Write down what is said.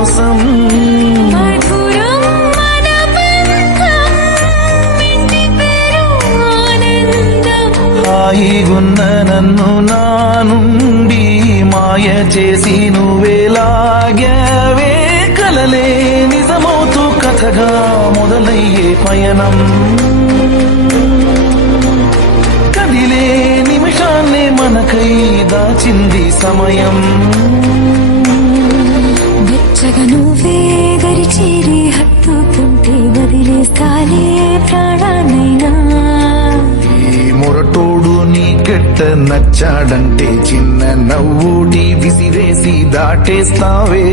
కోసం హాయిగున్న నన్ను నా నుండి మాయ చేసి నువ్వేలాగావే కలలే నిజమవుతూ కథగా మొదలయ్యే పయనం కదిలే నిమిషాన్నే మనకై దాచింది సమయం వెచ్చగా నువ్వే దరి చేరి హత్తుకుంటే వదిలేస్తాలే ప్రాణానైనా మొరటోడు నీకెట్ట నచ్చాడంటే చిన్న నవ్వుటి విసిరేసి దాటేస్తావే